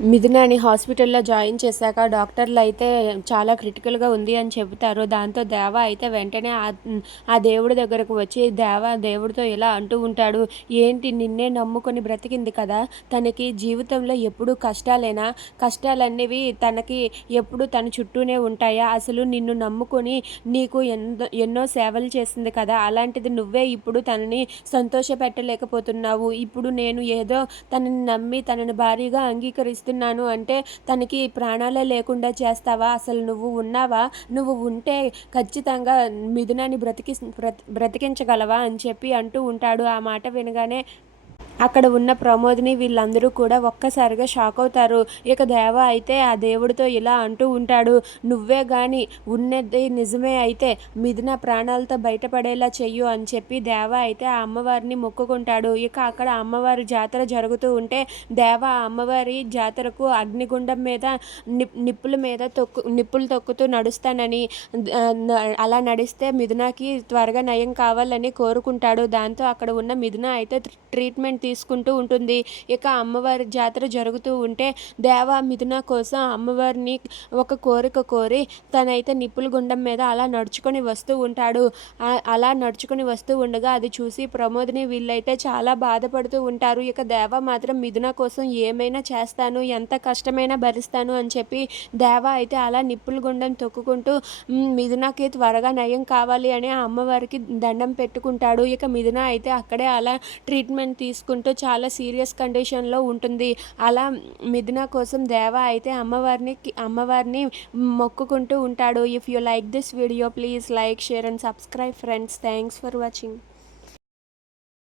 మిథునాని హాస్పిటల్లో జాయిన్ చేశాక డాక్టర్లు అయితే చాలా క్రిటికల్గా ఉంది అని చెబుతారు. దాంతో దేవ అయితే వెంటనే ఆ ఆ దేవుడి దగ్గరకు వచ్చి దేవ దేవుడితో ఇలా అంటూ ఉంటాడు ఏంటి నిన్నే నమ్ముకొని బ్రతికింది కదా? తనకి జీవితంలో ఎప్పుడు కష్టాలేనా? కష్టాలనేవి తనకి ఎప్పుడు తన చుట్టూనే ఉంటాయా? అసలు నిన్ను నమ్ముకొని నీకు ఎన్నో ఎన్నో సేవలు చేసింది కదా? అలాంటిది నువ్వే ఇప్పుడు తనని సంతోష పెట్టలేకపోతున్నావు ఇప్పుడు నేను ఏదో తనని నమ్మి తనని భారీగా అంగీకరిస్తూ చేస్తున్నాను అంటే తనకి ప్రాణాలే లేకుండా చేస్తావా? అసలు నువ్వు ఉన్నావా? నువ్వు ఉంటే ఖచ్చితంగా మిథునాన్ని బ్రతికి బ్రతికించగలవా? అని చెప్పి అంటూ ఉంటాడు. ఆ మాట వినగానే అక్కడ ఉన్న ప్రమోద్ని వీళ్ళందరూ కూడా ఒక్కసారిగా షాక్ అవుతారు. ఇక దేవ అయితే ఆ దేవుడితో ఇలా అంటూ ఉంటాడు నువ్వే కానీ ఉన్నది నిజమే అయితే మిథున ప్రాణాలతో బయటపడేలా చెయ్యు అని చెప్పి దేవ అయితే ఆ అమ్మవారిని మొక్కుకుంటాడు. ఇక అక్కడ అమ్మవారి జాతర జరుగుతూ ఉంటే దేవ ఆ అమ్మవారి జాతరకు అగ్నిగుండం మీద నిప్పుల మీద తొక్కు నిప్పులు తొక్కుతూ నడుస్తానని అలా నడిస్తే మిథునకి త్వరగా నయం కావాలని కోరుకుంటాడు. దాంతో అక్కడ ఉన్న మిథున అయితే ట్రీట్మెంట్ తీసుకుంటూ ఉంటుంది. ఇక అమ్మవారి జాతర జరుగుతూ ఉంటే దేవ మిథున కోసం అమ్మవారిని ఒక కోరిక కోరి తనైతే నిప్పుల గుండం మీద అలా నడుచుకొని వస్తూ ఉంటాడు. అలా నడుచుకొని వస్తూ ఉండగా అది చూసి ప్రమోద్ని వీళ్ళైతే చాలా బాధపడుతూ ఉంటారు. ఇక దేవ మాత్రం మిథున కోసం ఏమైనా చేస్తాను ఎంత కష్టమైనా భరిస్తాను అని చెప్పి దేవ అయితే అలా నిప్పుల గుండం తొక్కుకుంటూ మిథునకి త్వరగా నయం కావాలి అని అమ్మవారికి దండం పెట్టుకుంటాడు. ఇక మిథున అయితే అక్కడే అలా ట్రీట్మెంట్ తీసుకుంటూ ఉంటూ చాలా సీరియస్ కండిషన్లో ఉంటుంది. అలా మిథున కోసం దేవ అయితే అమ్మవారిని అమ్మవారిని మొక్కుకుంటూ ఉంటాడు. If you like this video please like share and subscribe friends thanks for watching